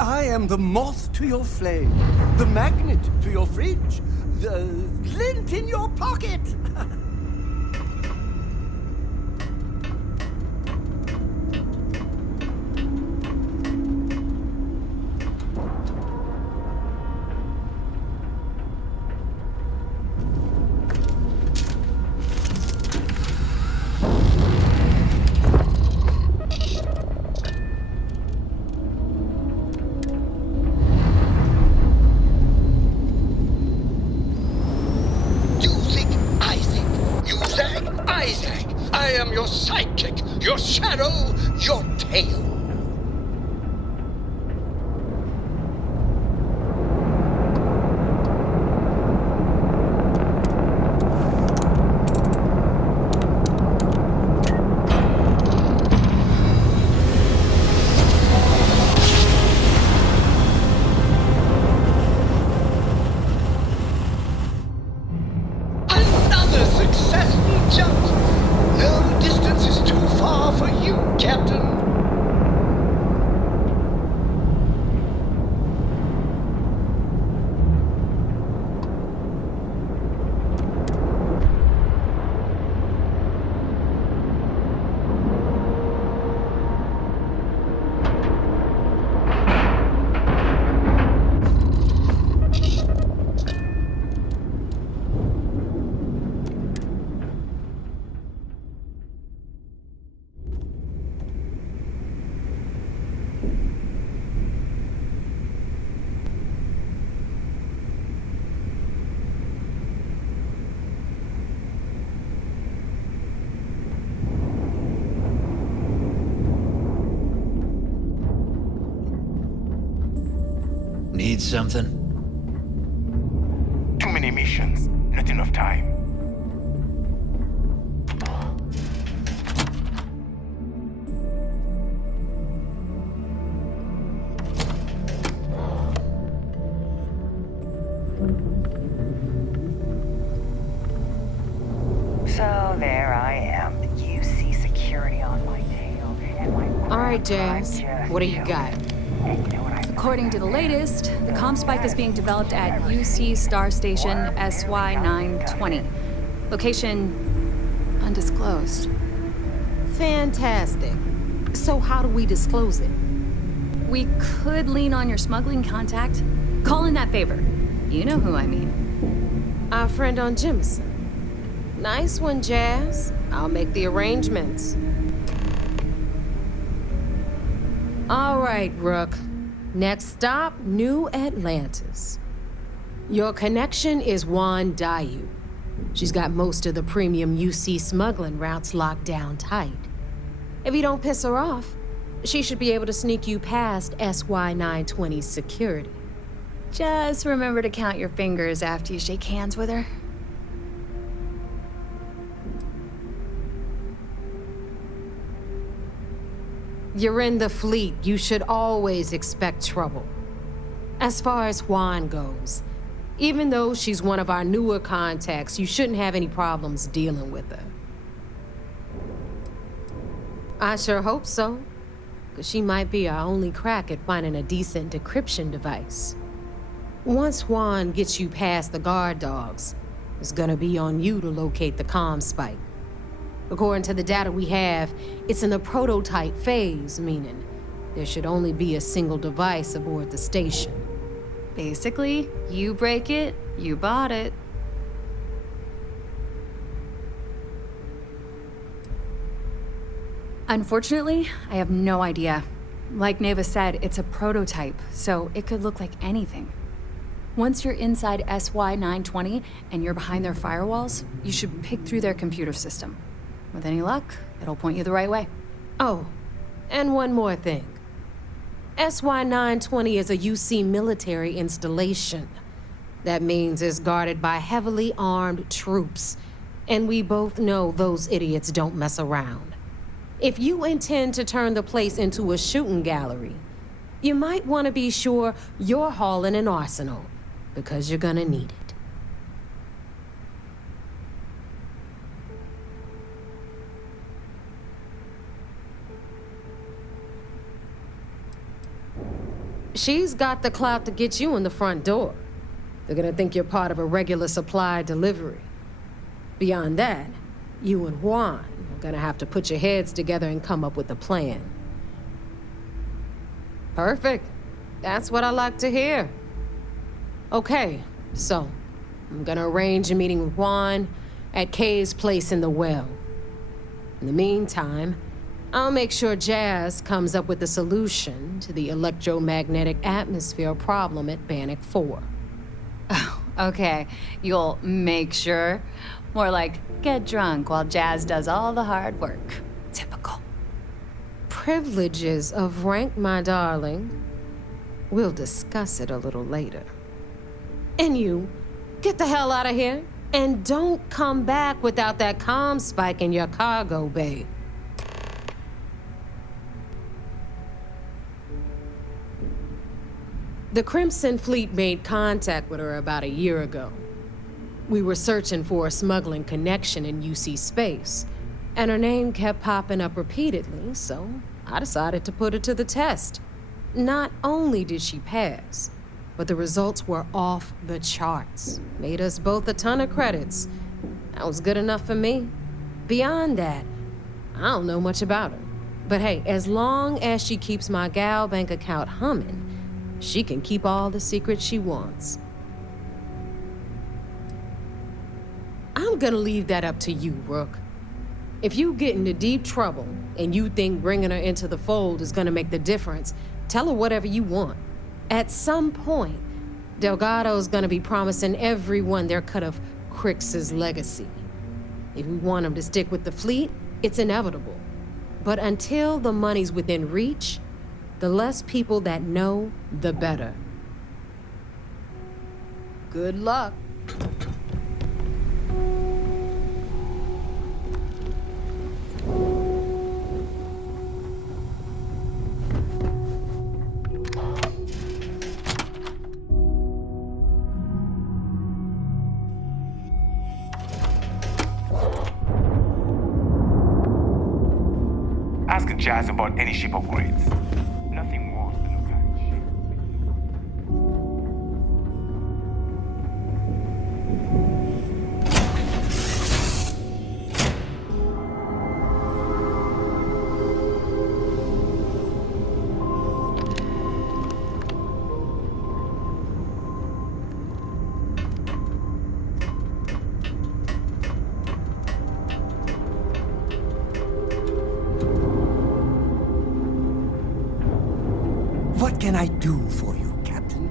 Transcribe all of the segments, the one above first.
I am the moth to your flame, the magnet to your fridge, the lint in your pocket. I am your sidekick, your shadow, your tail. Another successful jump. No distance is too far for you, Captain. Need something? Too many missions, not enough time. So there I am. You see security on my tail, and my... All right, Jazz. What do you got? According to the latest, the Comspike is being developed at UC Star Station SY920. Location undisclosed. Fantastic. So how do we disclose it? We could lean on your smuggling contact. Call in that favor. You know who I mean. Our friend on Jemison. Nice one, Jazz. I'll make the arrangements. All right, Rook. Next stop, New Atlantis. Your connection is Juan Dayu. She's got most of the premium UC smuggling routes locked down tight. If you don't piss her off, she should be able to sneak you past SY920's security. Just remember to count your fingers after you shake hands with her. You're in the fleet. You should always expect trouble. As far as Juan goes, even though she's one of our newer contacts, you shouldn't have any problems dealing with her. I sure hope so, because she might be our only crack at finding a decent decryption device. Once Juan gets you past the guard dogs, it's gonna be on you to locate the Comspike. According to the data we have, it's in the prototype phase, meaning there should only be a single device aboard the station. Basically, you break it, you bought it. Unfortunately, I have no idea. Like Neva said, it's a prototype, so it could look like anything. Once you're inside SY920 and you're behind their firewalls, you should pick through their computer system. With any luck, it'll point you the right way. Oh, and one more thing. SY920 is a UC military installation. That means it's guarded by heavily armed troops. And we both know those idiots don't mess around. If you intend to turn the place into a shooting gallery, you might want to be sure you're hauling an arsenal, because you're gonna need it. She's got the clout to get you in the front door. They're gonna think you're part of a regular supply delivery. Beyond that, you and Juan are gonna have to put your heads together and come up with a plan. Perfect. That's what I like to hear. Okay, so I'm gonna arrange a meeting with Juan at Kay's place in the well. In the meantime, I'll make sure Jazz comes up with a solution to the electromagnetic atmosphere problem at Bannock 4. Okay, you'll make sure. More like, get drunk while Jazz does all the hard work. Typical. Privileges of rank, my darling. We'll discuss it a little later. And you, get the hell out of here. And don't come back without that Comspike in your cargo bay. The Crimson Fleet made contact with her about a year ago. We were searching for a smuggling connection in UC space, and her name kept popping up repeatedly, so I decided to put her to the test. Not only did she pass, but the results were off the charts. Made us both a ton of credits. That was good enough for me. Beyond that, I don't know much about her. But hey, as long as she keeps my gal bank account humming, she can keep all the secrets she wants. I'm gonna leave that up to you, Rook. If you get into deep trouble and you think bringing her into the fold is gonna make the difference, tell her whatever you want. At some point, Delgado's gonna be promising everyone their cut of Crix's legacy. If we want him to stick with the fleet, it's inevitable. But until the money's within reach, the less people that know, the better. Good luck. Ask Jazz about any ship upgrades. Nothing worse than a blank ship. What can I do for you, Captain?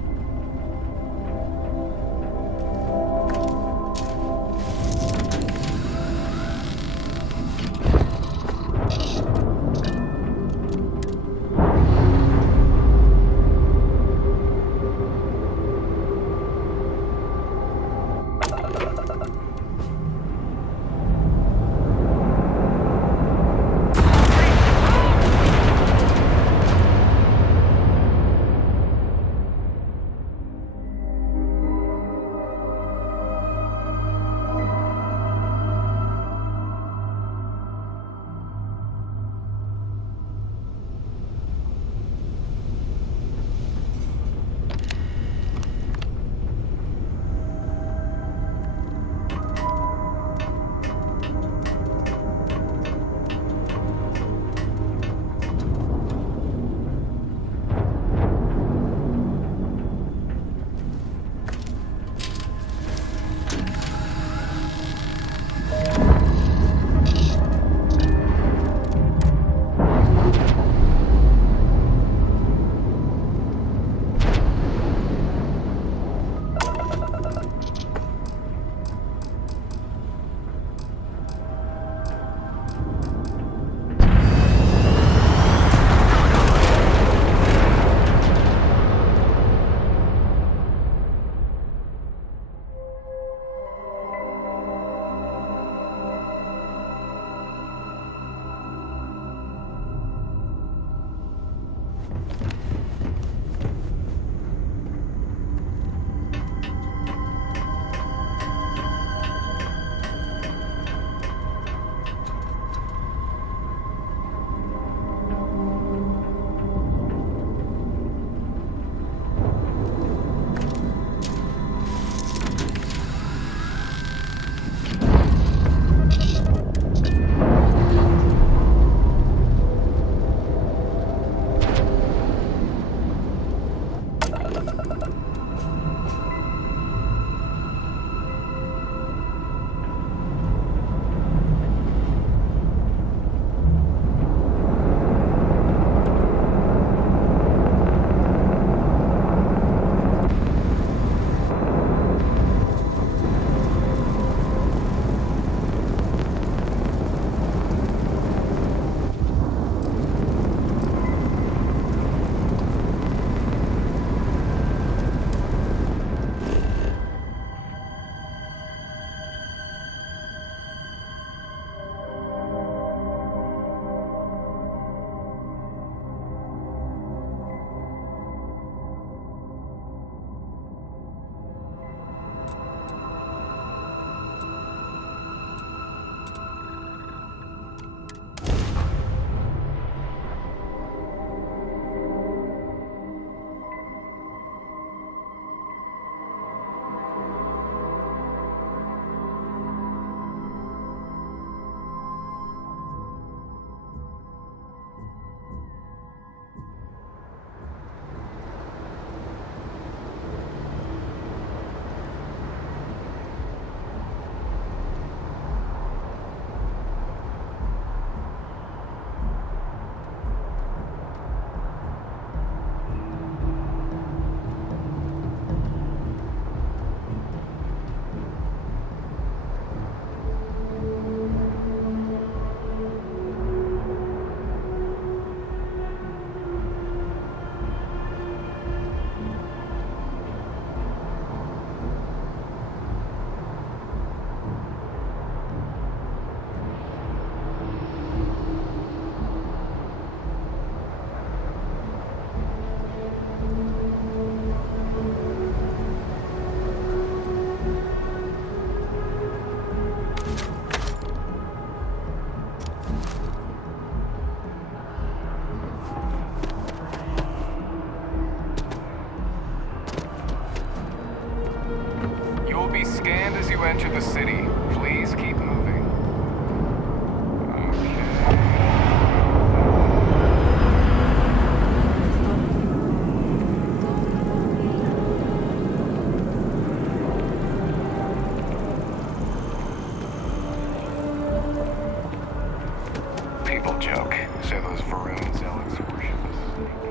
you enter the city, please keep moving. Okay. People joke. Say those Varun zealots worship a snake.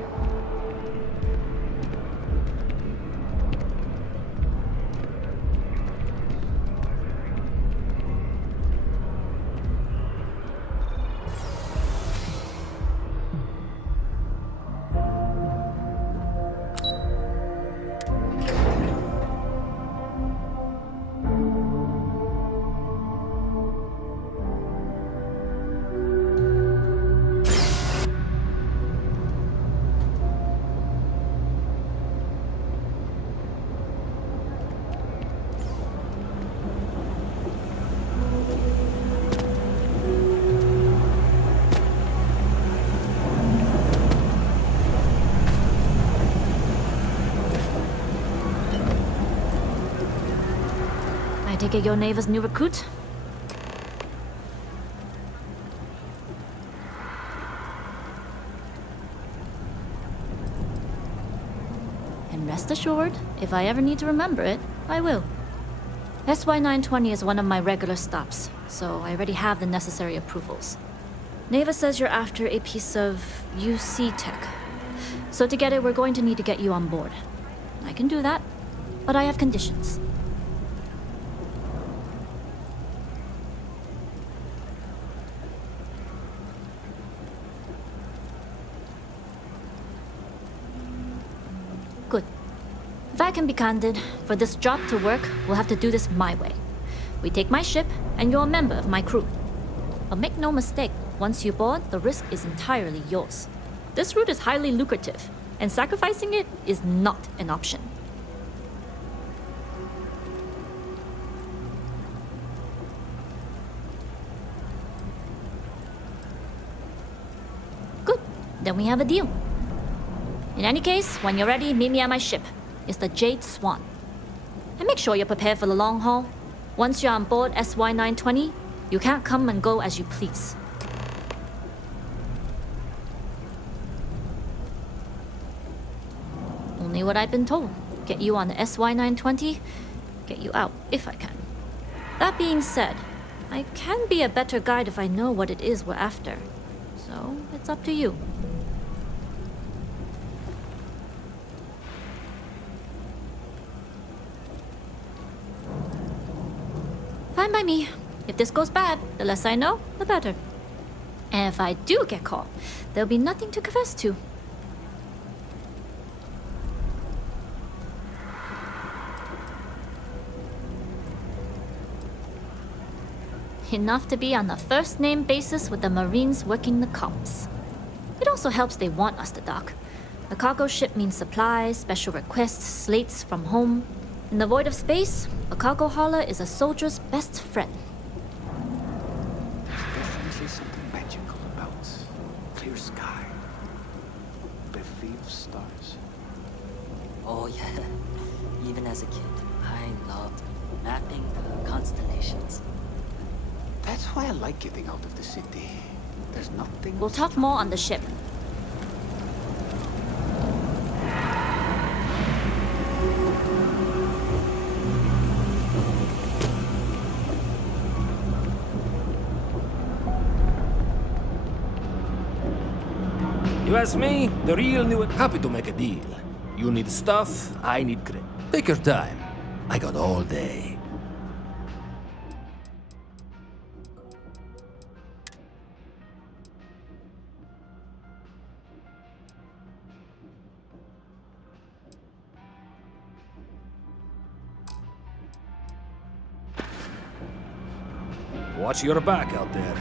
I take it your neighbor's new recruit? And rest assured, if I ever need to remember it, I will. SY920 is one of my regular stops, so I already have the necessary approvals. Neva says you're after a piece of UC tech. So to get it, we're going to need to get you on board. I can do that, but I have conditions. Good. If I can be candid, for this job to work, we'll have to do this my way. We take my ship, and you're a member of my crew. But make no mistake, once you board, the risk is entirely yours. This route is highly lucrative, and sacrificing it is not an option. Good. Then we have a deal. In any case, when you're ready, meet me at my ship. It's the Jade Swan. And make sure you're prepared for the long haul. Once you're on board SY920, you can't come and go as you please. Only what I've been told. Get you on the SY920, get you out if I can. That being said, I can be a better guide if I know what it is we're after. So, it's up to you. Fine by me. If this goes bad, the less I know, the better. And if I do get caught, there'll be nothing to confess to. Enough to be on a first-name basis with the Marines working the comms. It also helps they want us to dock. A cargo ship means supplies, special requests, slates from home. In the void of space, a cargo hauler is a soldier's best friend. There's definitely something magical about clear sky, bevy of stars. Oh yeah, even as a kid, I loved mapping the constellations. That's why I like getting out of the city. There's nothing. We'll talk more on the ship. You ask me, the real new... Happy to make a deal. You need stuff, I need credit. Take your time. I got all day. Watch your back out there.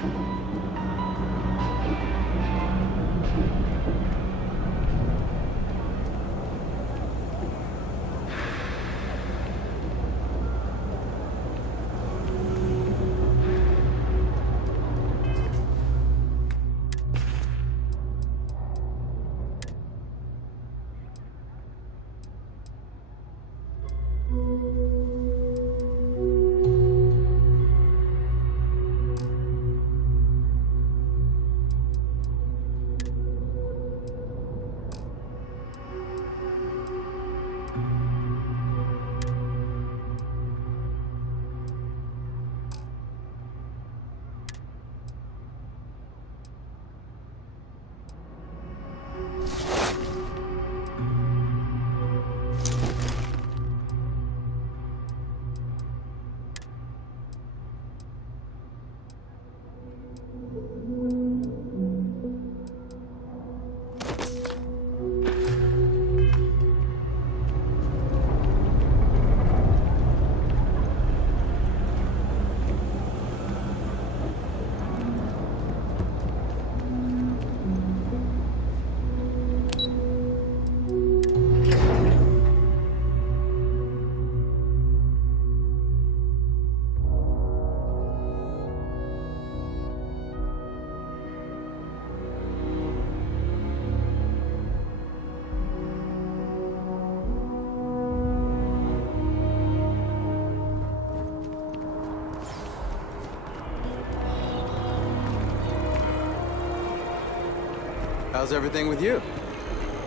How's everything with you?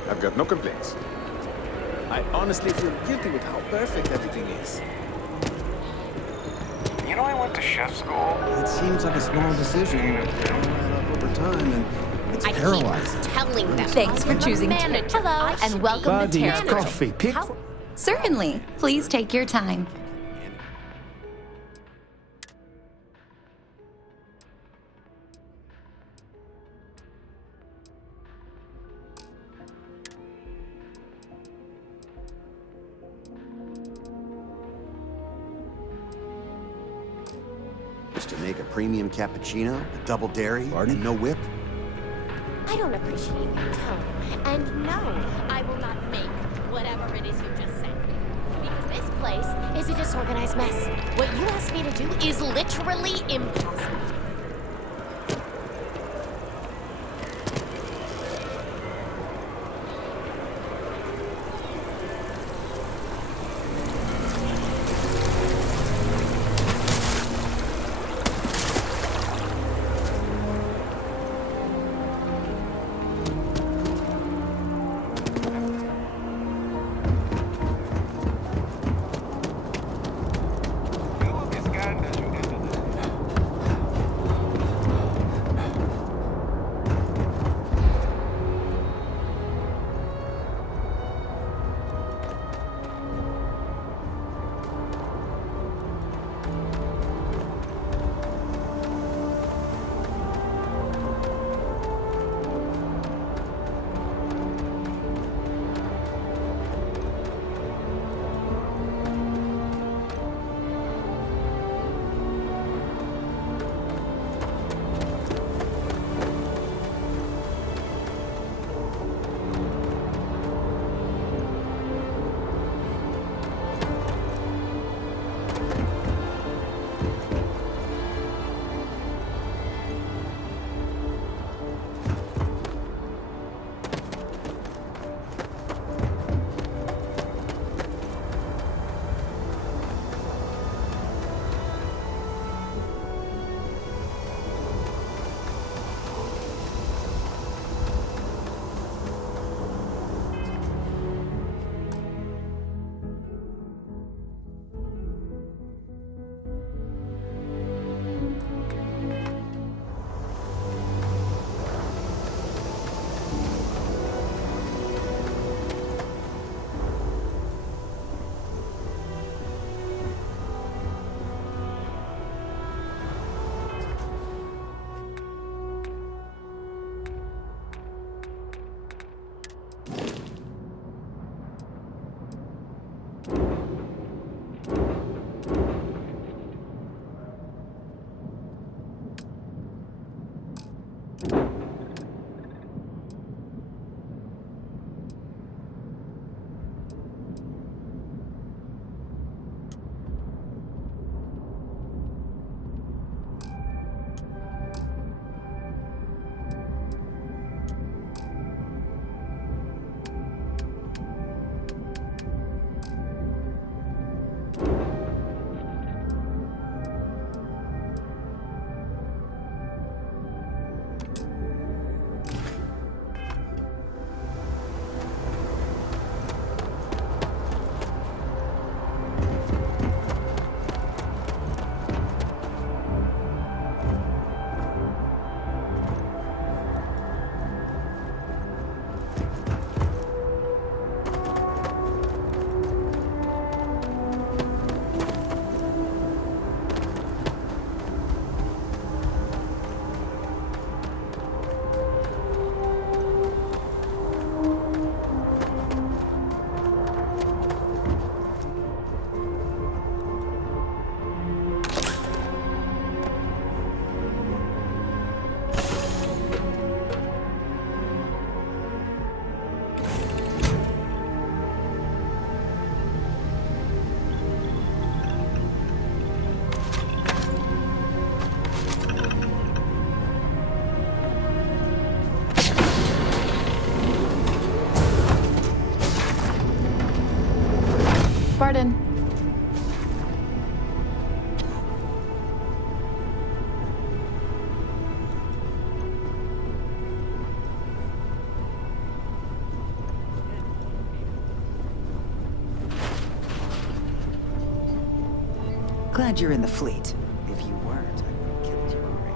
I've got no complaints. I honestly feel guilty with how perfect everything is. You know, I went to chef school. It seems like a small decision, but it'll add up over time, and it's paralyzing. Telling them. Thanks for choosing to. Hello, and welcome to Territory. Coffee. Pick. Certainly. Please take your time. To make a premium cappuccino, a double dairy, and no whip? I don't appreciate your tone. And no, I will not make whatever it is you just said. Because this place is a disorganized mess. What you asked me to do is literally impossible. Pardon. Glad you're in the fleet. If you weren't, I would have killed you already.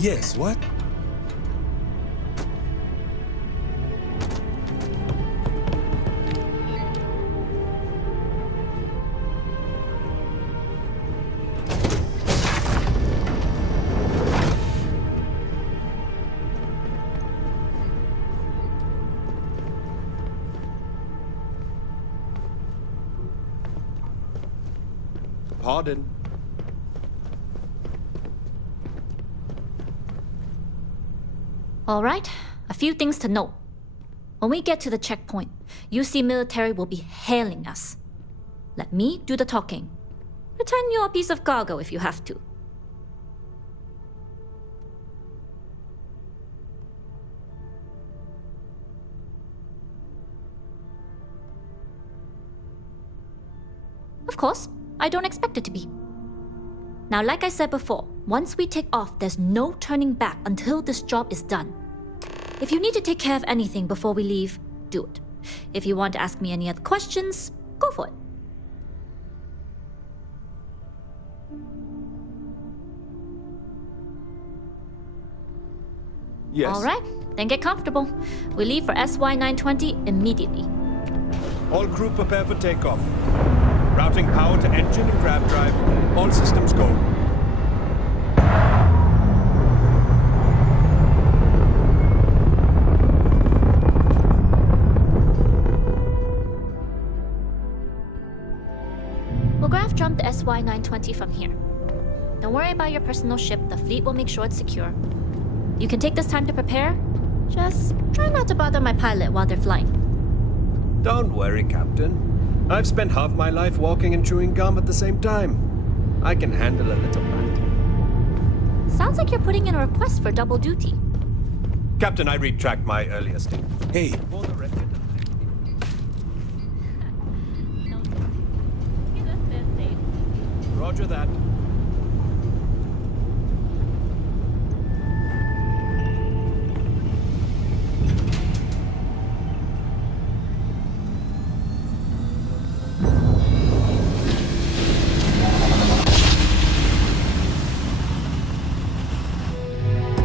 Yes, what? Pardon. All right, a few things to note. When we get to the checkpoint, UC military will be hailing us. Let me do the talking. Pretend you're a piece of cargo if you have to. Of course, I don't expect it to be. Now, like I said before, once we take off, there's no turning back until this job is done. If you need to take care of anything before we leave, do it. If you want to ask me any other questions, go for it. Yes. All right, then get comfortable. We leave for SY-920 immediately. All crew prepare for takeoff. Routing power to engine and grab drive. All systems go. We'll graph jump the SY-920 from here. Don't worry about your personal ship. The fleet will make sure it's secure. You can take this time to prepare. Just try not to bother my pilot while they're flying. Don't worry, Captain. I've spent half my life walking and chewing gum at the same time. I can handle a little banter. Sounds like you're putting in a request for double duty. Captain, I retract my earlier statement. Hey. Roger that.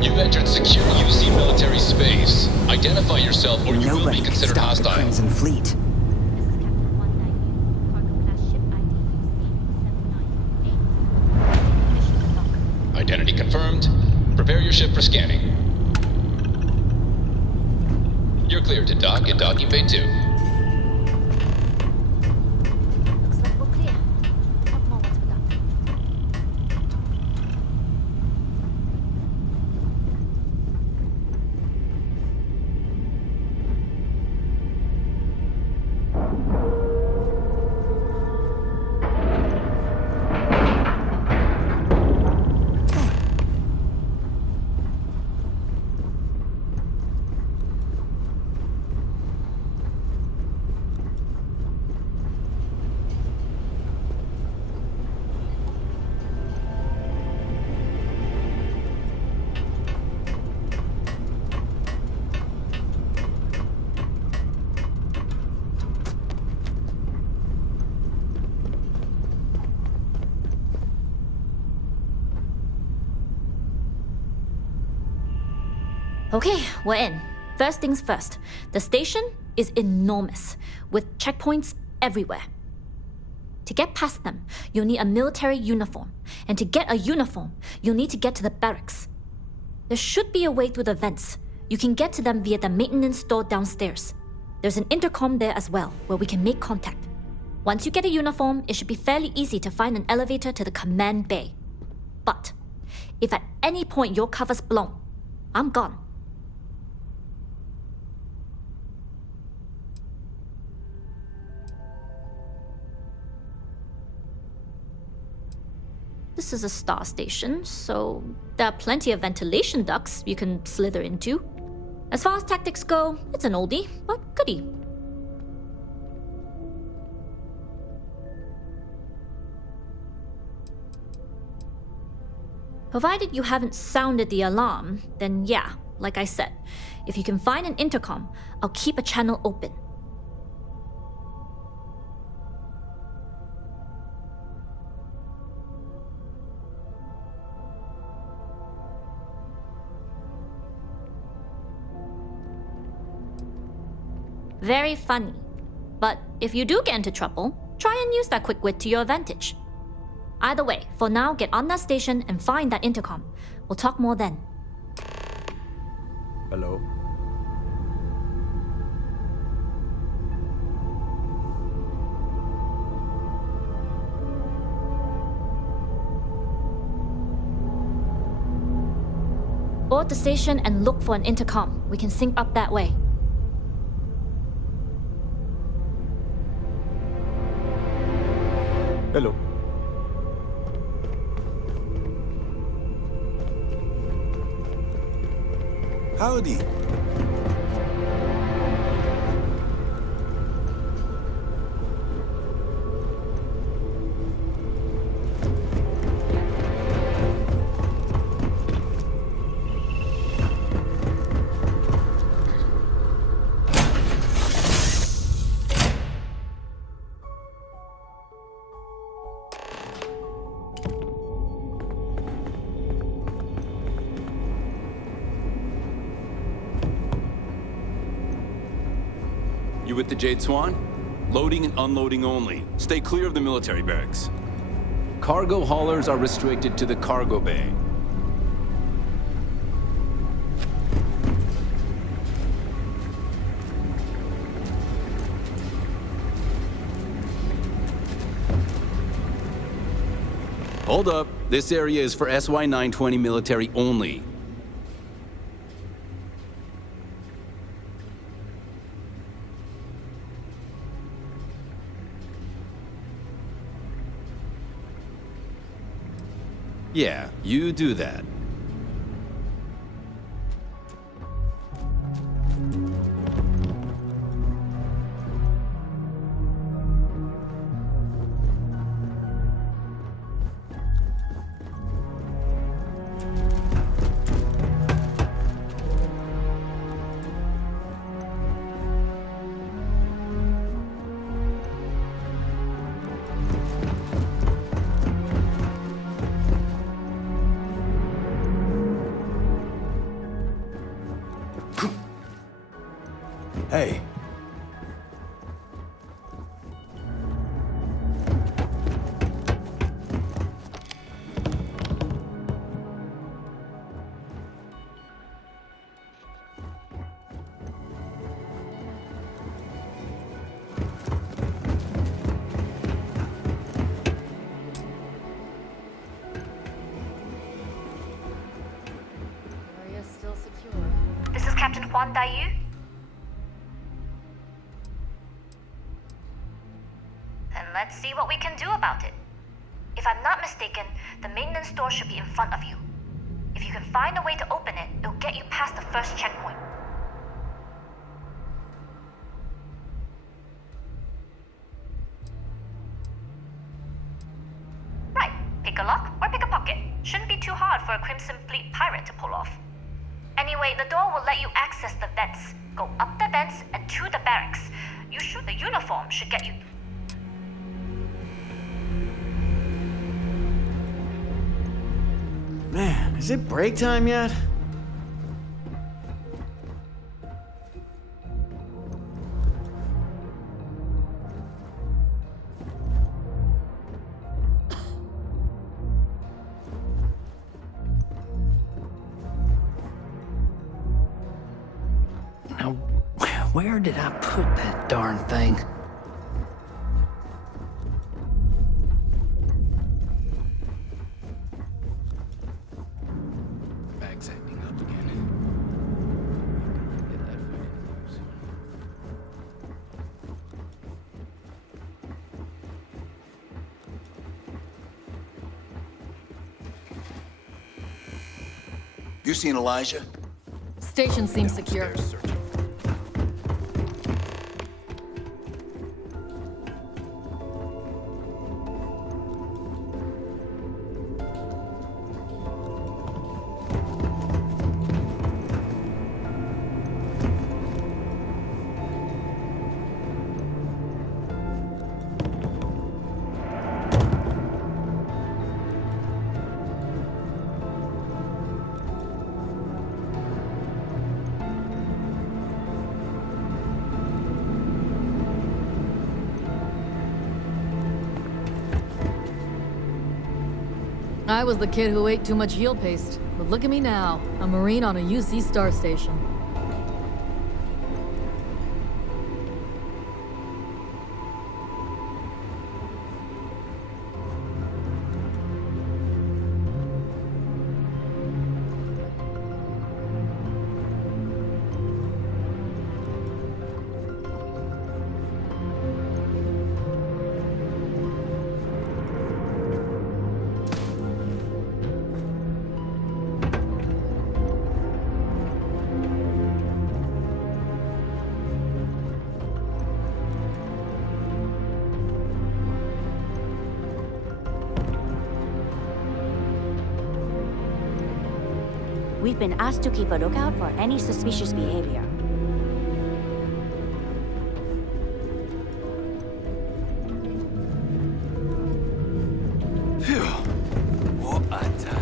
You've entered secure UC military space. Identify yourself or you will be considered hostile. The Crimson Fleet. Identity confirmed. Prepare your ship for scanning. You're cleared to dock in docking bay 2. Looks like we're clear. Talk more once we're done. Okay, we're in. First things first. The station is enormous, with checkpoints everywhere. To get past them, you'll need a military uniform. And to get a uniform, you'll need to get to the barracks. There should be a way through the vents. You can get to them via the maintenance store downstairs. There's an intercom there as well, where we can make contact. Once you get a uniform, it should be fairly easy to find an elevator to the command bay. But if at any point your cover's blown, I'm gone. This is a star station, so there are plenty of ventilation ducts you can slither into. As far as tactics go, it's an oldie, but goodie. Provided you haven't sounded the alarm, then yeah, like I said, if you can find an intercom, I'll keep a channel open. Very funny. But if you do get into trouble, try and use that quick wit to your advantage. Either way, for now, get on that station and find that intercom. We'll talk more then. Hello? Board the station and look for an intercom. We can sync up that way. Hello. Howdy. You with the Jade Swan? Loading and unloading only. Stay clear of the military barracks. Cargo haulers are restricted to the cargo bay. Hold up. This area is for SY-920 military only. Yeah, you do that. Hey. Area's still secure. This is Captain Huan Daiyu. Then let's see what we can do about it. If I'm not mistaken, the maintenance door should be in front of you. If you can find a way to open it, it'll get you past the first checkpoint. Right, pick a lock or pick a pocket. Shouldn't be too hard for a Crimson Fleet pirate to pull off. Anyway, the door will let you access the vents. Go up the vents and to the barracks. The uniform should get you... Man, is it break time yet? Where did I put that darn thing? Bag's acting up again. Get that fucking soon. You seen Elijah? Station seems secure. I was the kid who ate too much yield paste, but look at me now, a Marine on a UC star station. We've been asked to keep a lookout for any suspicious behavior. Phew. What a day.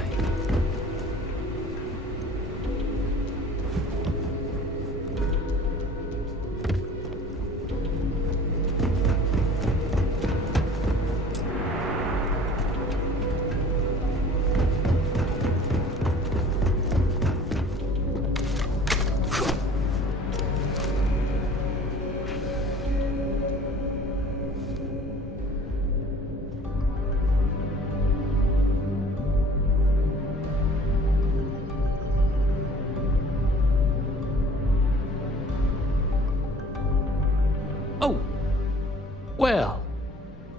Well,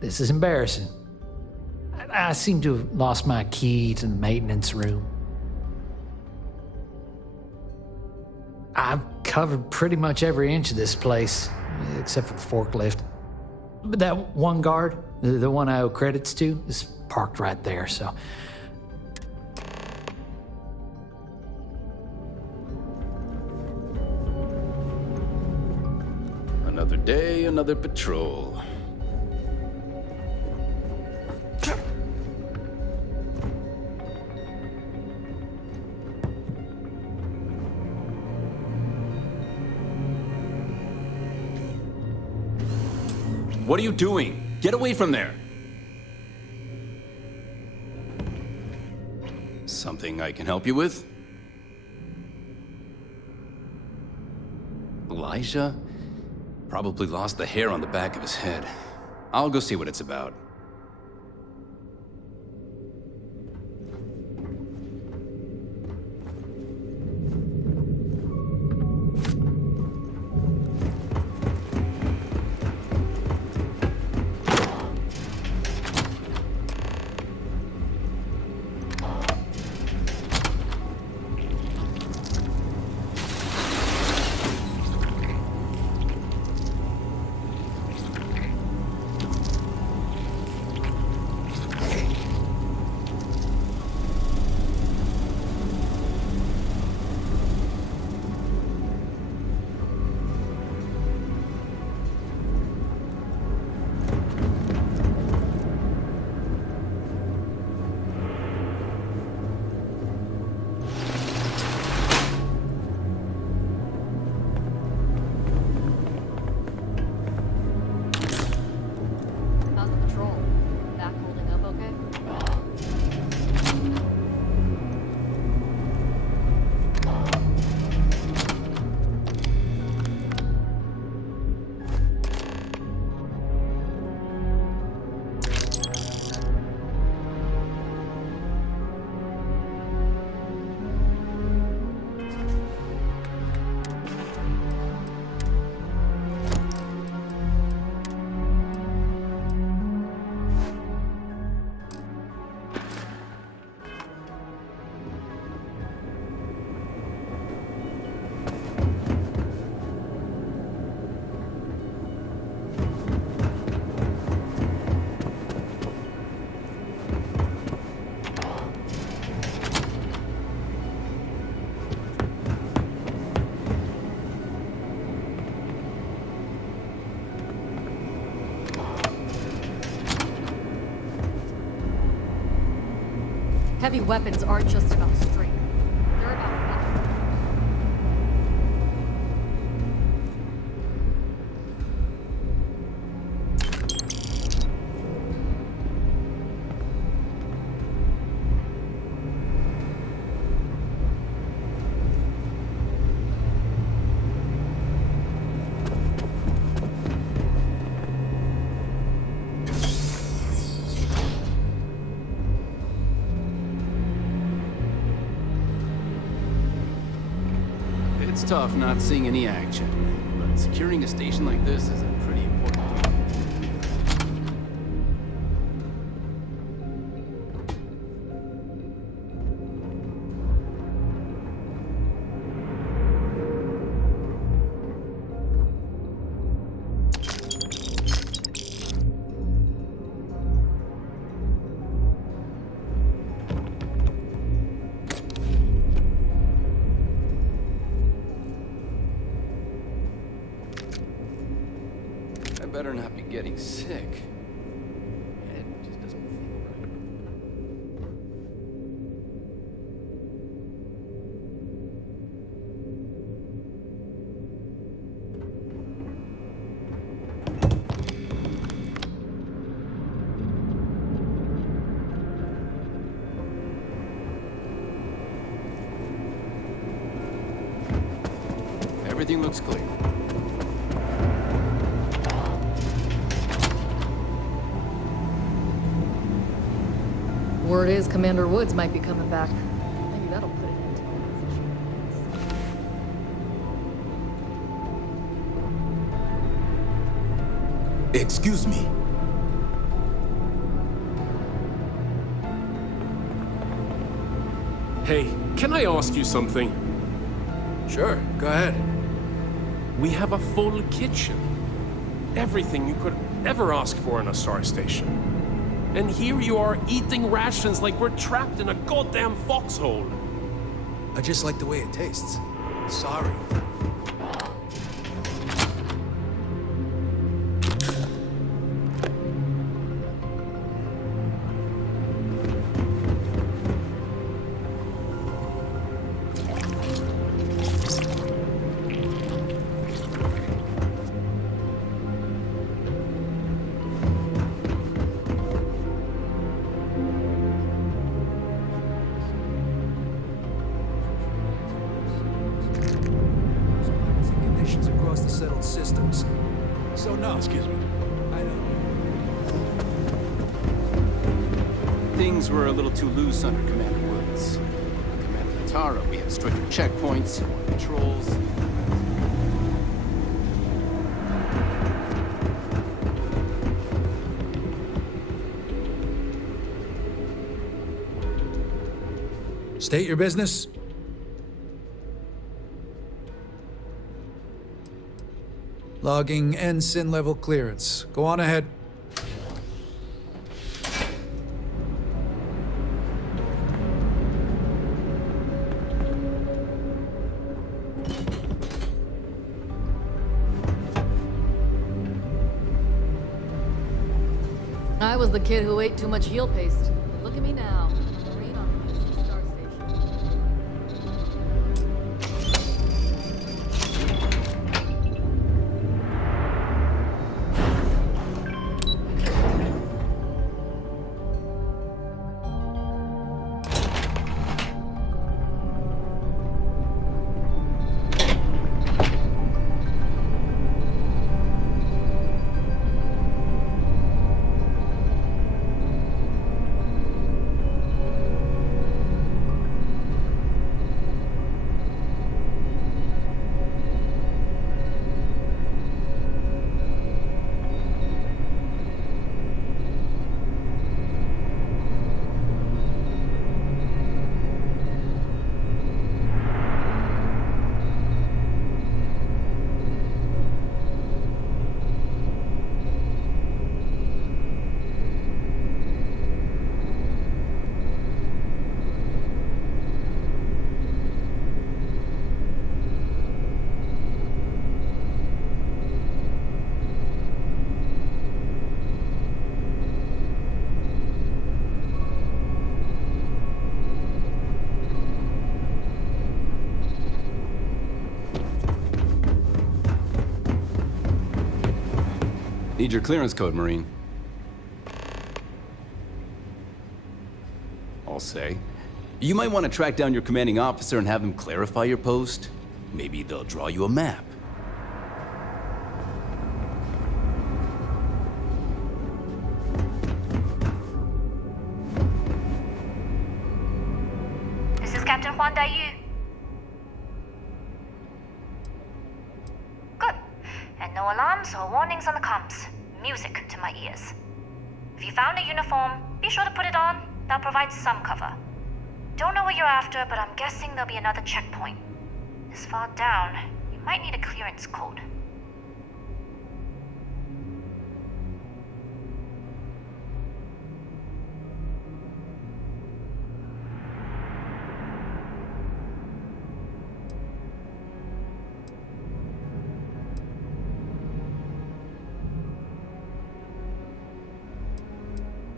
this is embarrassing. I seem to have lost my key to the maintenance room. I've covered pretty much every inch of this place, except for the forklift. But that one guard, the one I owe credits to, is parked right there, so... Another day, another patrol. What are you doing? Get away from there! Something I can help you with? Elijah? Probably lost the hair on the back of his head. I'll go see what it's about. Heavy weapons aren't just about strength. They're about power. It's tough not seeing any action, but securing a station like this is a pretty important job. Better not be getting sick. It just doesn't feel right. Everything looks clear. Word is Commander Woods might be coming back. Maybe that'll put an end to the position. Excuse me. Hey, can I ask you something? Sure, go ahead. We have a full kitchen. Everything you could ever ask for in a star station. And here you are eating rations like we're trapped in a goddamn foxhole. I just like the way it tastes. Sorry. Across the settled systems. So no, excuse me. I don't. Things were a little too loose under Commander Woods. Commander Katara, we have stricter checkpoints, more patrols. State your business. Logging ensign level clearance. Go on ahead. I was the kid who ate too much heel paste. Look at me now. I'm a Marine on a UC Star Station. Need your clearance code, Marine. I'll say. You might want to track down your commanding officer and have him clarify your post. Maybe they'll draw you a map. This is Captain Huan Daiyu. Good. And no alarms or warnings on the comms. Music to my ears. If you found a uniform, be sure to put it on. That'll provide some cover. Don't know what you're after, but I'm guessing there'll be another checkpoint. This far down, you might need a clearance code.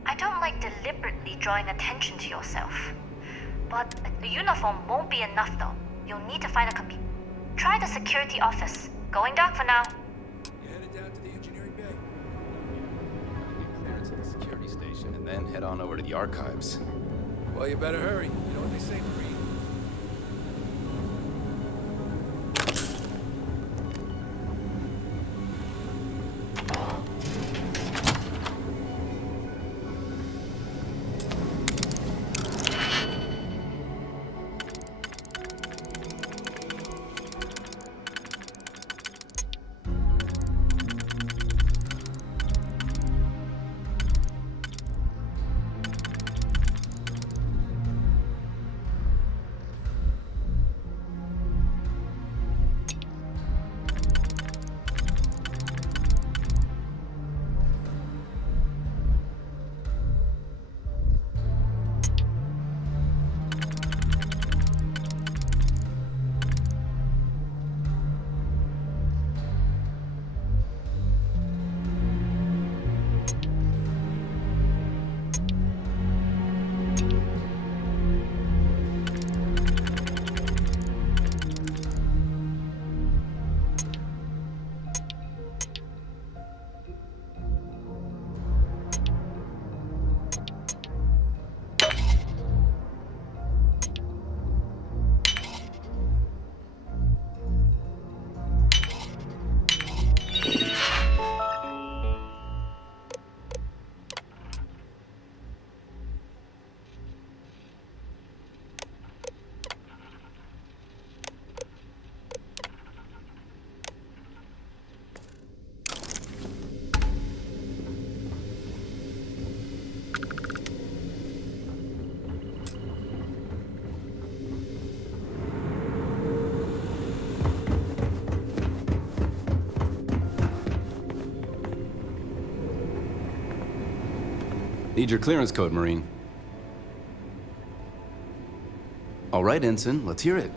I don't like deliberately drawing attention to yourself. But the uniform won't be enough though. You'll need to find a Try the security office. Going dark for now. You headed down to the engineering bay? Get clearance at the security station and then head on over to the archives. Well, you better hurry. You know what they say, Marine. Need your clearance code, Marine. All right, Ensign, let's hear it.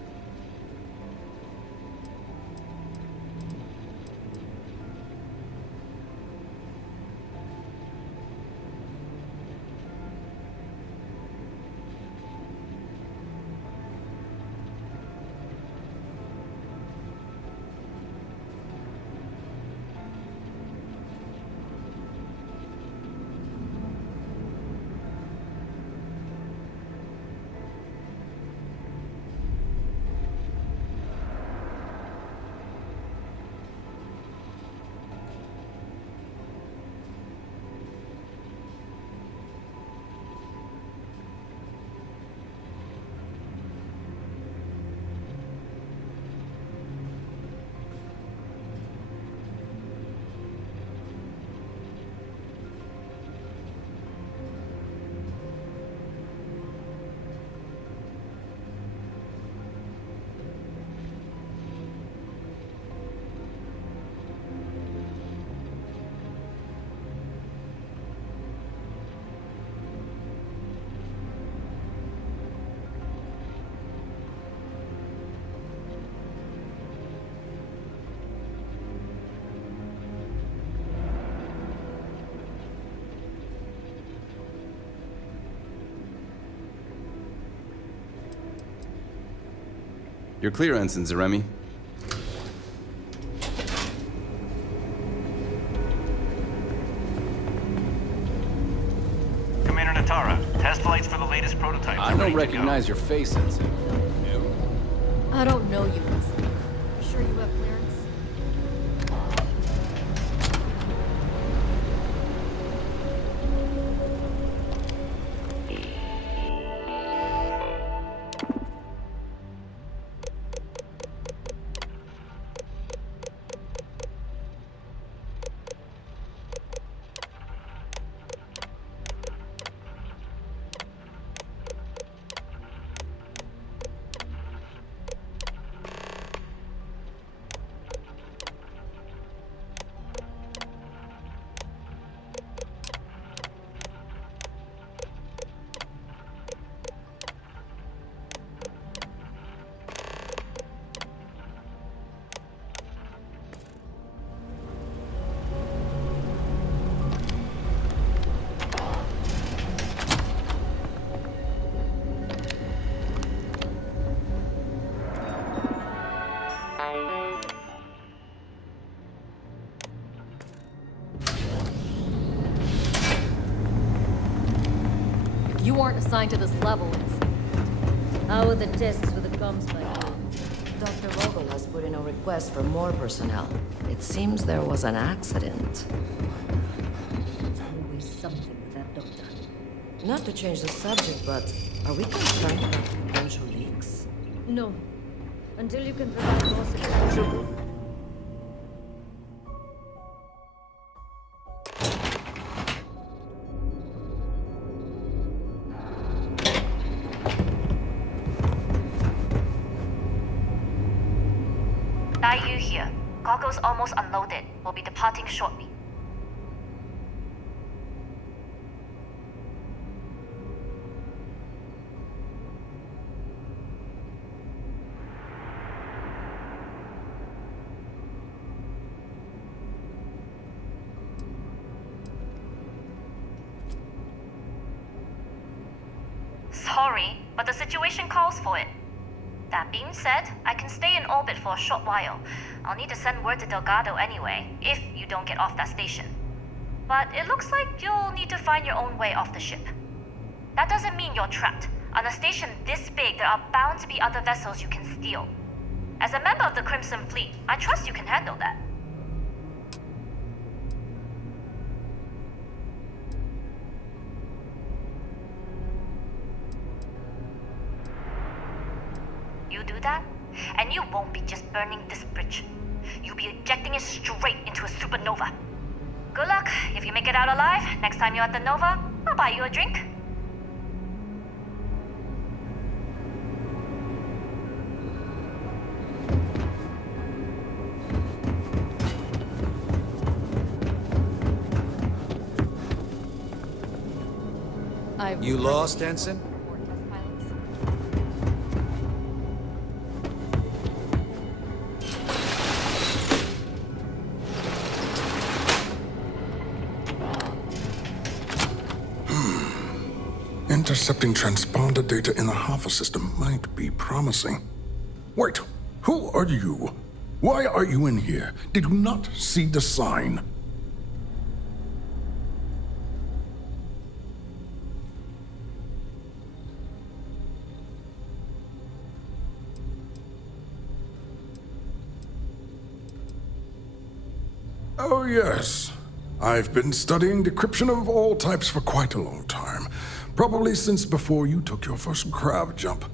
You're clear, Ensign Zaremi. prototypes I don't recognize your face, Sensei. You? I don't know you, Wesley. You sure you have clearance? You aren't assigned to this level. How are the tests for the Comspike? Dr. Vogel has put in a request for more personnel. It seems there was an accident. Always something with that doctor. Not to change the subject, but are we concerned about potential leaks? No. Until you can provide more security. Daiyu here. Cargo's almost unloaded. We'll be departing shortly. Sorry, but the situation calls for it. That being said, I can stay in orbit for a short while. I'll need to send word to Delgado anyway, if you don't get off that station. But it looks like you'll need to find your own way off the ship. That doesn't mean you're trapped. On a station this big, there are bound to be other vessels you can steal. As a member of the Crimson Fleet, I trust you can handle that. You do that, and you won't be just burning this bridge. You'll be ejecting it straight into a supernova. Good luck. If you make it out alive, next time you're at the Nova, I'll buy you a drink. You lost, Ensign? Intercepting transponder data in the Alpha system might be promising. Wait, who are you? Why are you in here? Did you not see the sign? Oh, yes. I've been studying decryption of all types for quite a long time. Probably since before you took your first crab jump.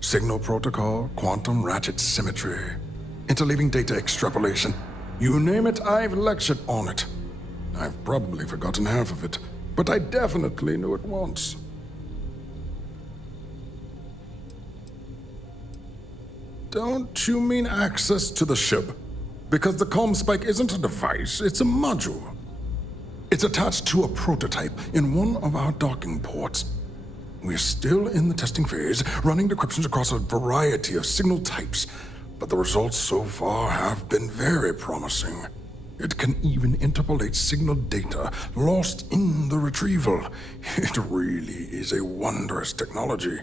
Signal protocol, quantum ratchet symmetry, interleaving data extrapolation. You name it, I've lectured on it. I've probably forgotten half of it, but I definitely knew it once. Don't you mean access to the ship? Because the Comspike isn't a device, it's a module. It's attached to a prototype in one of our docking ports. We're still in the testing phase, running decryptions across a variety of signal types, but the results so far have been very promising. It can even interpolate signal data lost in the retrieval. It really is a wondrous technology.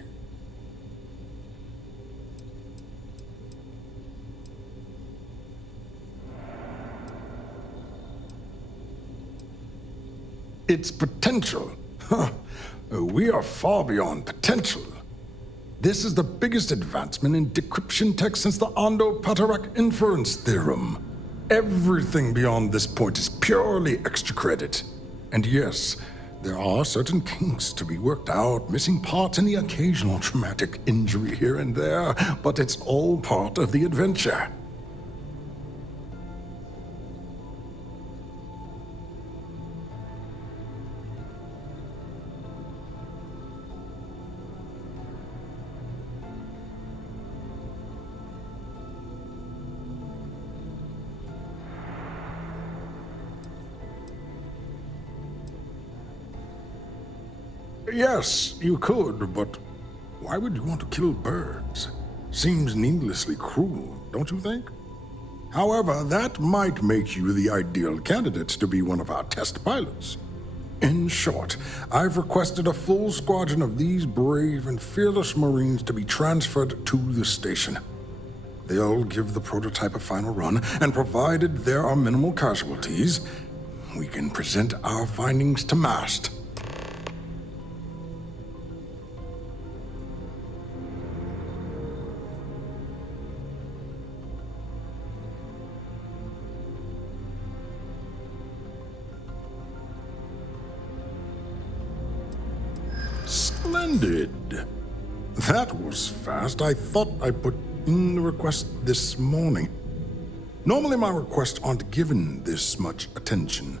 Its potential? We are far beyond potential. This is the biggest advancement in decryption tech since the Ondo-Patarak inference theorem. Everything beyond this point is purely extra credit. And yes, there are certain kinks to be worked out, missing parts and the occasional traumatic injury here and there, but it's all part of the adventure. Yes, you could, but why would you want to kill birds? Seems needlessly cruel, don't you think? However, that might make you the ideal candidate to be one of our test pilots. In short, I've requested a full squadron of these brave and fearless Marines to be transferred to the station. They'll give the prototype a final run, and provided there are minimal casualties, we can present our findings to MAST. Splendid. That was fast. I thought I put in the request this morning. Normally my requests aren't given this much attention,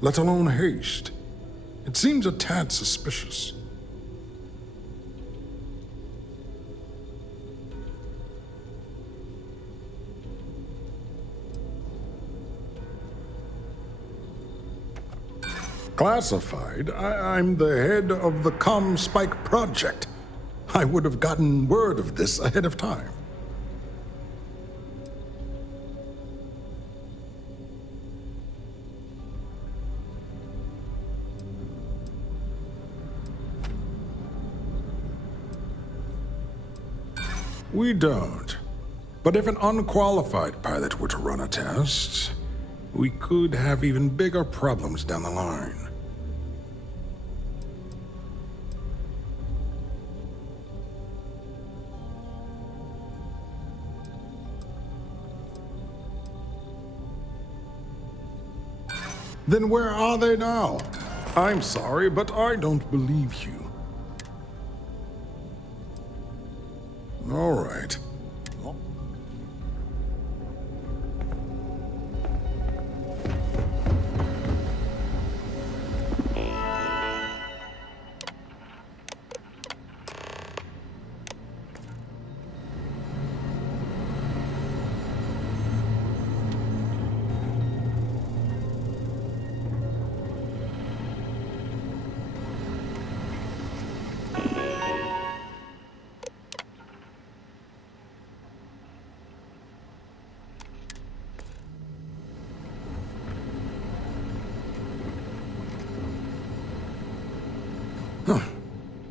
let alone haste. It seems a tad suspicious. Classified? I'm the head of the Comspike project. I would have gotten word of this ahead of time. We don't. But if an unqualified pilot were to run a test, we could have even bigger problems down the line. Then where are they now? I'm sorry, but I don't believe you. All right.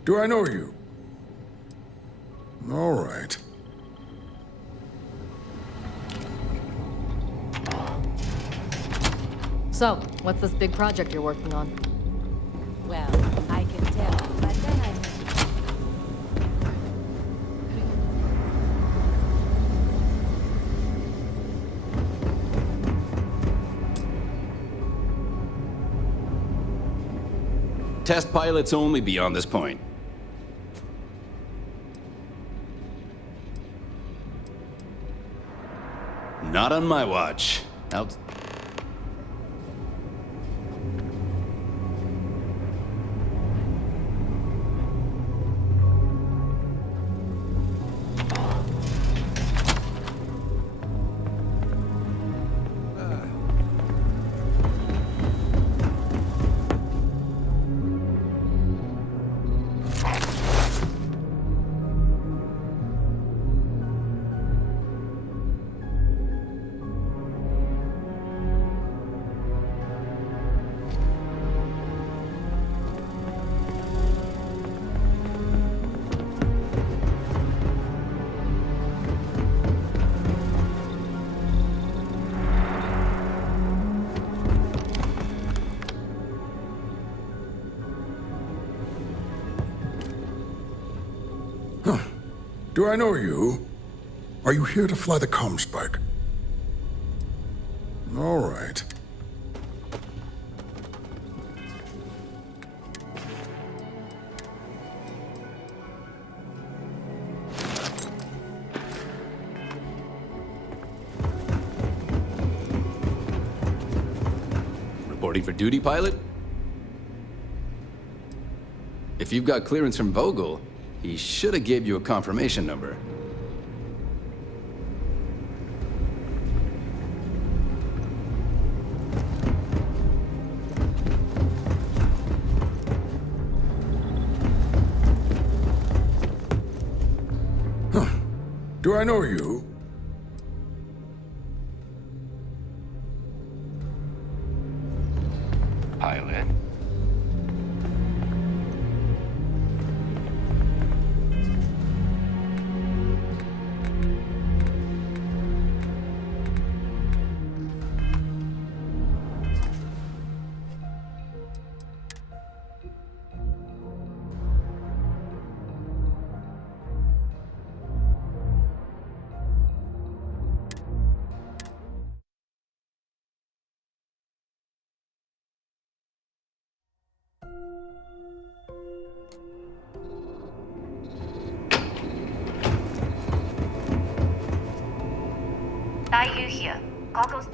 Do I know you? All right. So, what's this big project you're working on? Well, I can tell, but then I... Test pilots only beyond this point. Not on my watch. Out. Do I know you? Are you here to fly the Comspike? All right. Reporting for duty, pilot? If you've got clearance from Vogel, he should have gave you a confirmation number. Do I know you? Pilot. Are you here? Goggles.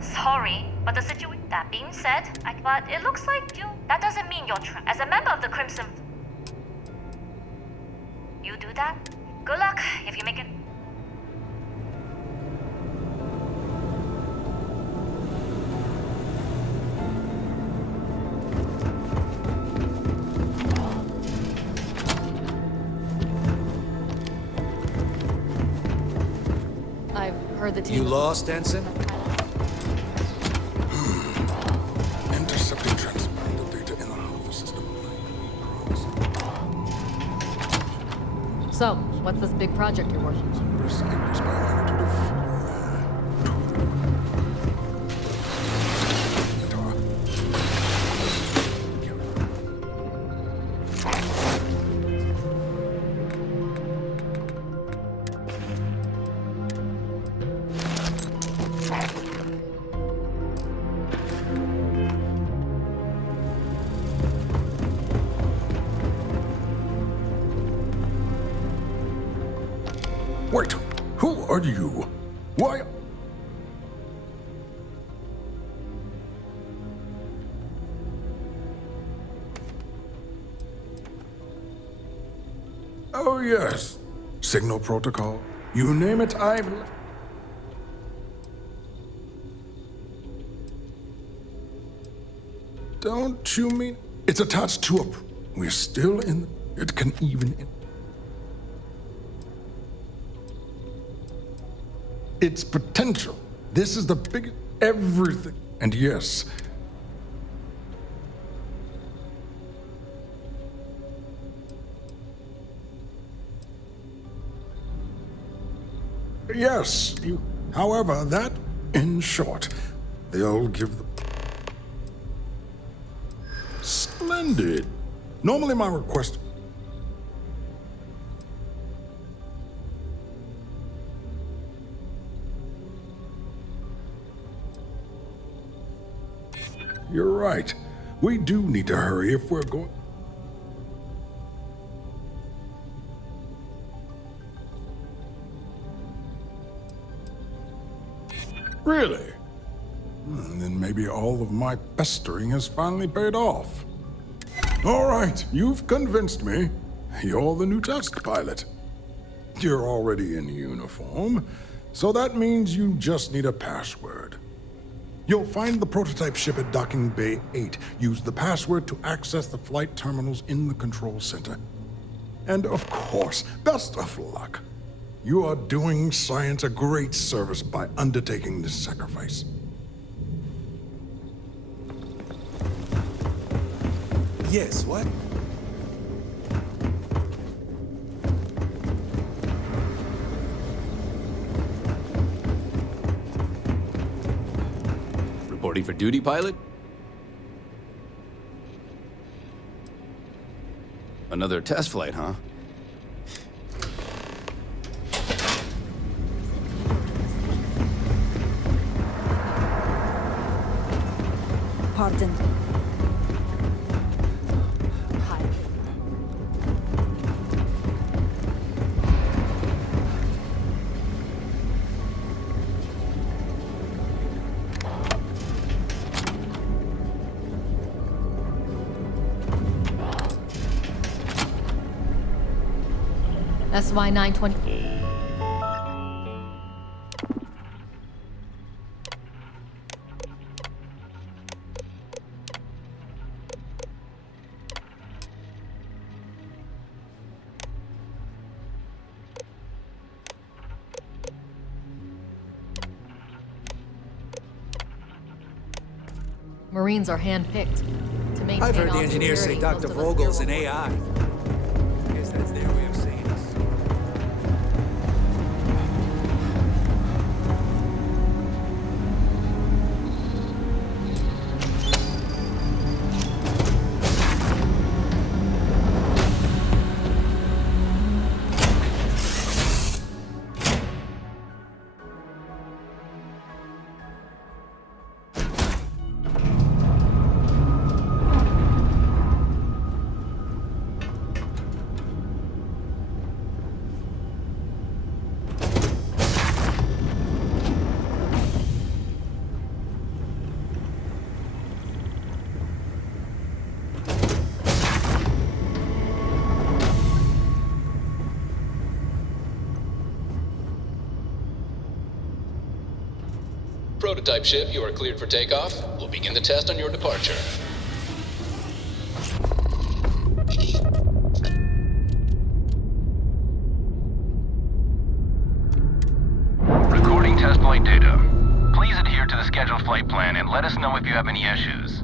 Sorry, but the situation. That being said, but it looks like you. That doesn't mean you're as a member of the Crimson. You do that? Good luck if you make it. I've heard the team. You lost, Ensign? Intercepting transponder data in the Alpha system. So, what's this big project you're working on? Risk increased by a magnitude of 4. Wait, who are you? Why? Oh, yes. Signal protocol. You name it, I've. Don't you mean. It's attached to a. We're still in. It can even. Its potential. This is the biggest. Everything. And yes. Yes, you. However, that, in short, they'll give the. Splendid. Normally, my request. You're right. We do need to hurry if we're going. Really? Then maybe all of my pestering has finally paid off. All right, you've convinced me. You're the new test pilot. You're already in uniform, so that means you just need a password. You'll find the prototype ship at Docking Bay 8. Use the password to access the flight terminals in the control center. And of course, best of luck. You are doing science a great service by undertaking this sacrifice. Yes, what? Reporting for duty, pilot? Another test flight, huh? Pardon. SY 920. Marines are handpicked to maintain. I've heard the all engineers say security. Dr. Most of us Vogel's here an will- AI. I guess that's their way of saying it. Prototype ship, you are cleared for takeoff. We'll begin the test on your departure. Recording test flight data. Please adhere to the scheduled flight plan and let us know if you have any issues.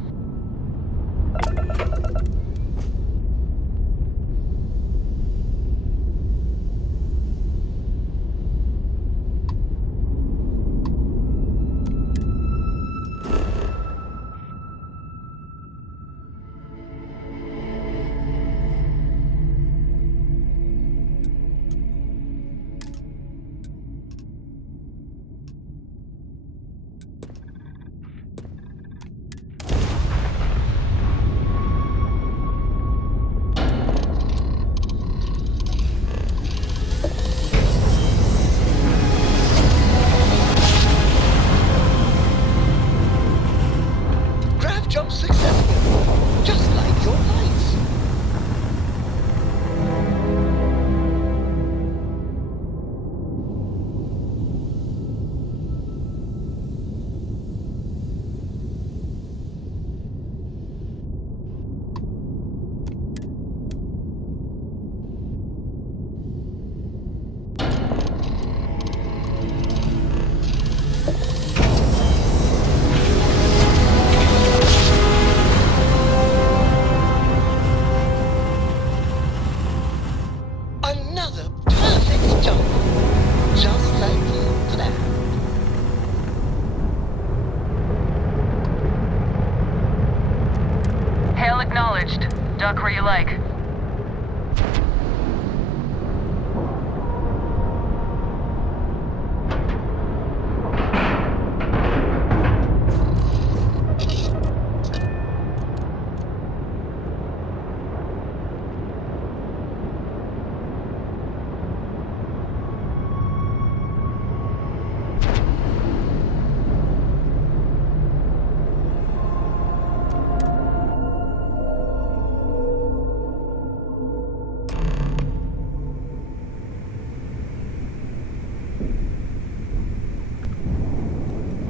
Craft jump successful, just like your flights. Another perfect jump, just like you planned. Hail acknowledged. Duck where you like.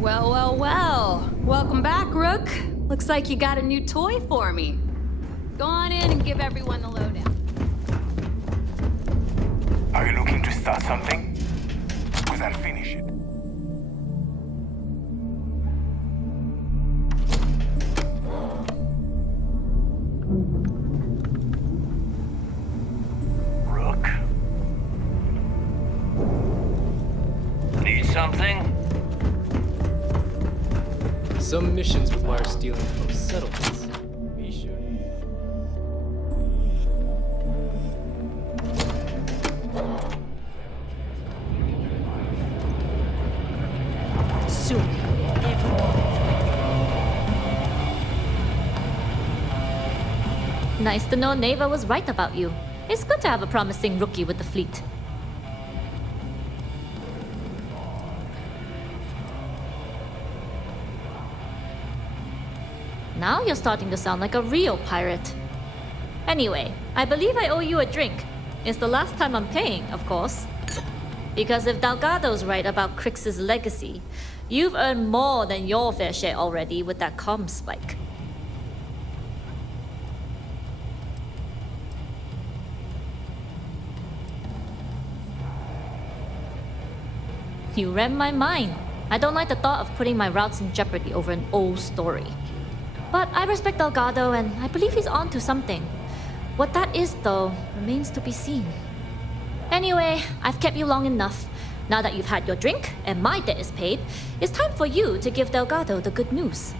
Well, well, well. Welcome back, Rook. Looks like you got a new toy for me. Go on in and give everyone the lowdown. Are you looking to start something? Because I'll finish it. Rook? Need something? Some missions require stealing from settlements. Be sure. Nice to know Neva was right about you. It's good to have a promising rookie with the fleet. Now you're starting to sound like a real pirate. Anyway, I believe I owe you a drink. It's the last time I'm paying, of course. Because if Delgado's right about Crix's legacy, you've earned more than your fair share already with that Comspike. You read my mind. I don't like the thought of putting my routes in jeopardy over an old story. But I respect Delgado, and I believe he's onto something. What that is, though, remains to be seen. Anyway, I've kept you long enough. Now that you've had your drink, and my debt is paid, it's time for you to give Delgado the good news.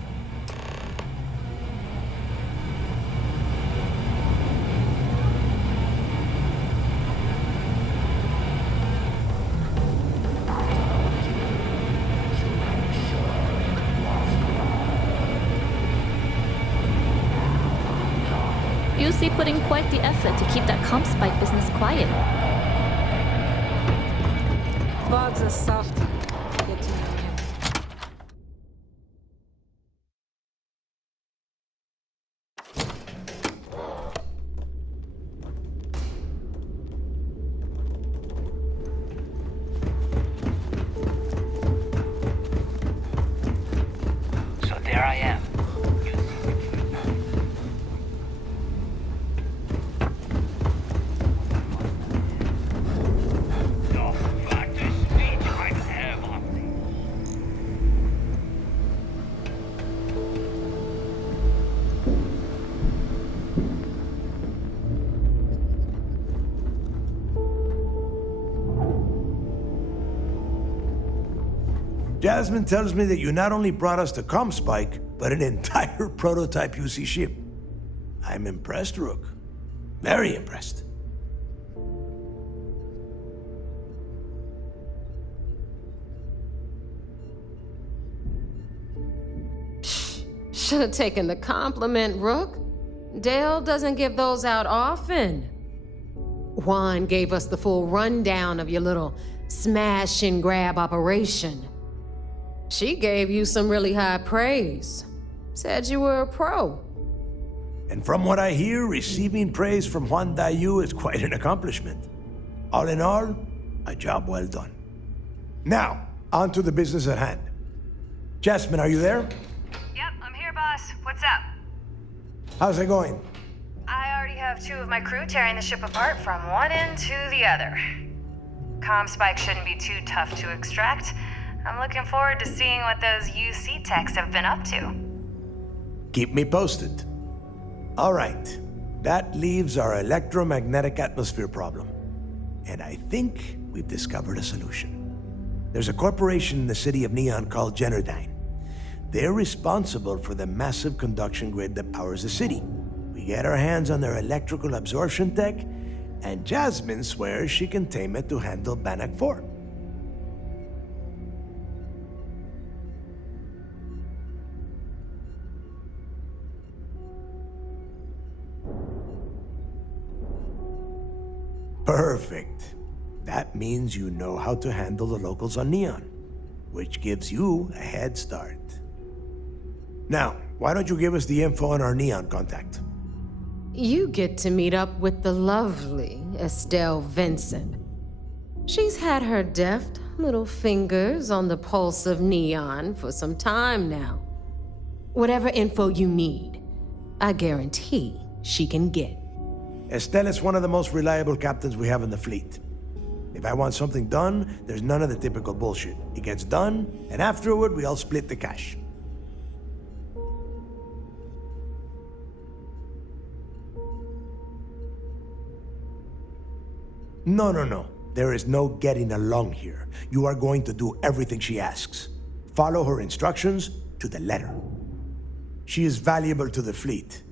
You see, put in quite the effort to keep that Comspike business quiet. Bog's a softie. Get to know him. So there I am. Jasmine tells me that you not only brought us the Comspike, but an entire prototype UC ship. I'm impressed, Rook. Very impressed. Should have taken the compliment, Rook. Dale doesn't give those out often. Juan gave us the full rundown of your little smash and grab operation. She gave you some really high praise. Said you were a pro. And from what I hear, receiving praise from Juan Dayu is quite an accomplishment. All in all, a job well done. Now, on to the business at hand. Jasmine, are you there? Yep, I'm here, boss. What's up? How's it going? I already have 2 of my crew tearing the ship apart from one end to the other. Comspike shouldn't be too tough to extract. I'm looking forward to seeing what those UC techs have been up to. Keep me posted. All right. That leaves our electromagnetic atmosphere problem. And I think we've discovered a solution. There's a corporation in the city of Neon called Generdyne. They're responsible for the massive conduction grid that powers the city. We get our hands on their electrical absorption tech, and Jasmine swears she can tame it to handle Bannock 4. Perfect. That means you know how to handle the locals on Neon, which gives you a head start. Now, why don't you give us the info on our Neon contact? You get to meet up with the lovely Estelle Vincent. She's had her deft little fingers on the pulse of Neon for some time now. Whatever info you need, I guarantee she can get. Estelle is one of the most reliable captains we have in the fleet. If I want something done, there's none of the typical bullshit. It gets done, and afterward, we all split the cash. No. There is no getting along here. You are going to do everything she asks. Follow her instructions to the letter. She is valuable to the fleet.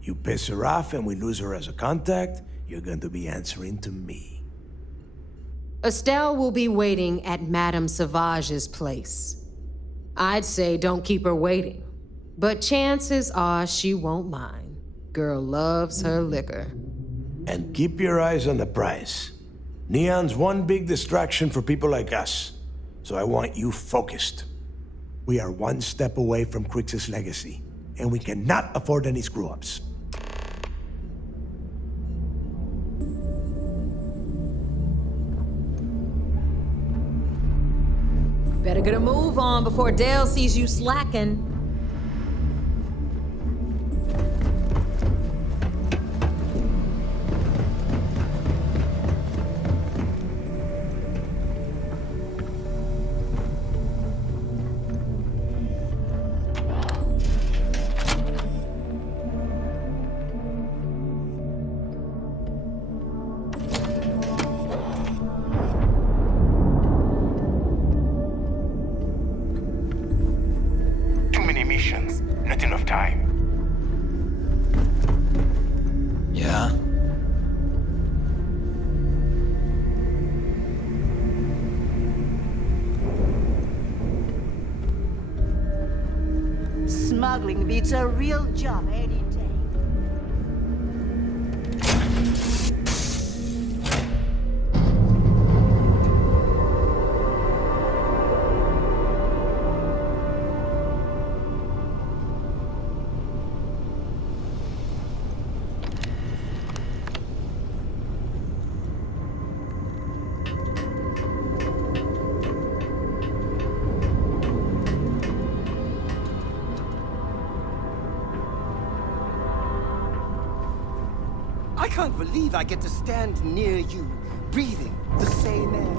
You piss her off and we lose her as a contact, you're going to be answering to me. Estelle will be waiting at Madame Sauvage's place. I'd say don't keep her waiting, but chances are she won't mind. Girl loves her liquor. And keep your eyes on the prize. Neon's one big distraction for people like us, so I want you focused. We are one step away from Crix's legacy, and we cannot afford any screw-ups. Better get a move on before Dale sees you slacking. Not enough time. Yeah? Smuggling beats a real job any day. I can't believe I get to stand near you, breathing the same air.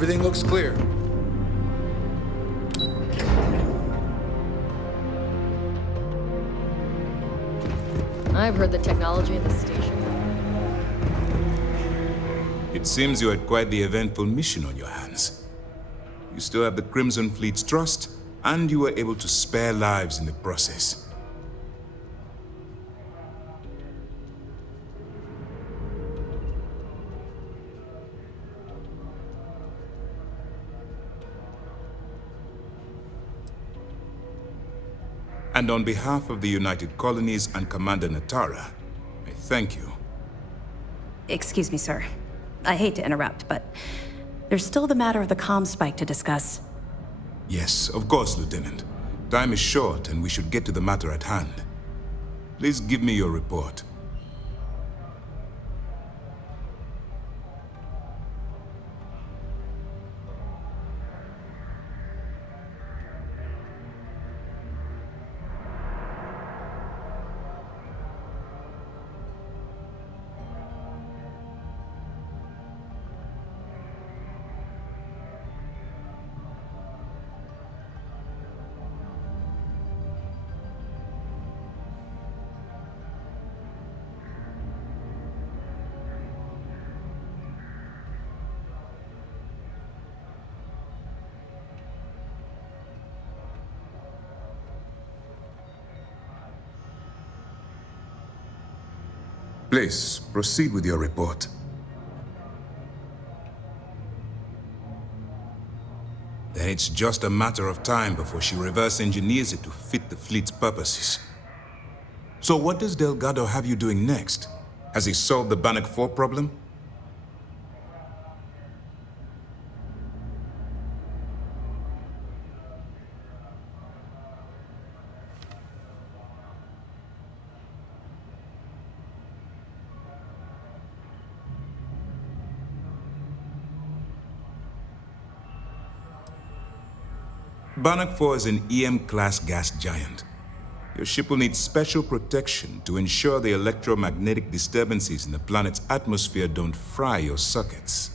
Everything looks clear. I've heard the technology in the station. It seems you had quite the eventful mission on your hands. You still have the Crimson Fleet's trust, and you were able to spare lives in the process. And on behalf of the United Colonies and Commander Natara, I thank you. Excuse me, sir. I hate to interrupt, but there's still the matter of the Comspike to discuss. Yes, of course, Lieutenant. Time is short, and we should get to the matter at hand. Please give me your report. Please, proceed with your report. Then it's just a matter of time before she reverse engineers it to fit the fleet's purposes. So what does Delgado have you doing next? Has he solved the Bannock 4 problem? Bannock 4 is an EM-class gas giant. Your ship will need special protection to ensure the electromagnetic disturbances in the planet's atmosphere don't fry your circuits.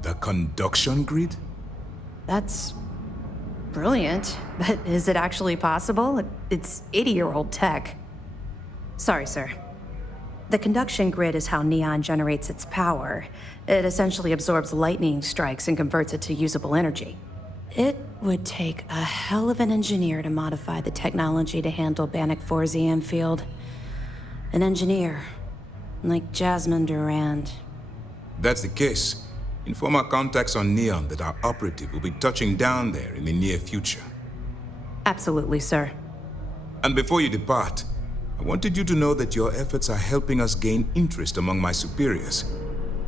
The conduction grid? That's brilliant, but is it actually possible? It's 80-year-old tech. Sorry, sir. The conduction grid is how Neon generates its power. It essentially absorbs lightning strikes and converts it to usable energy. It would take a hell of an engineer to modify the technology to handle Bannock 4's EM field. An engineer, like Jasmine Durand. That's the case. Inform our contacts on Neon that our operative will be touching down there in the near future. Absolutely, sir. And before you depart, I wanted you to know that your efforts are helping us gain interest among my superiors.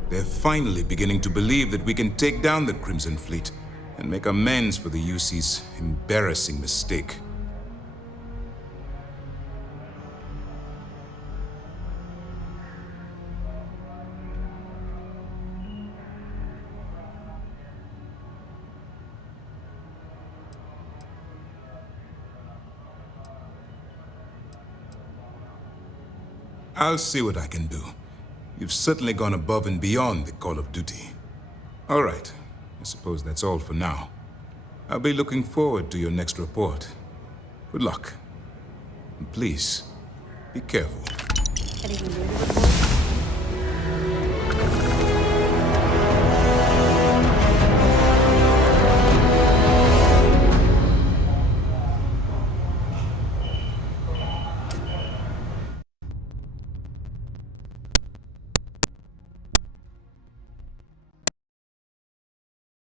They're finally beginning to believe that we can take down the Crimson Fleet and make amends for the UC's embarrassing mistake. I'll see what I can do. You've certainly gone above and beyond the call of duty. All right. I suppose that's all for now. I'll be looking forward to your next report. Good luck. And please, be careful. Anything new to report?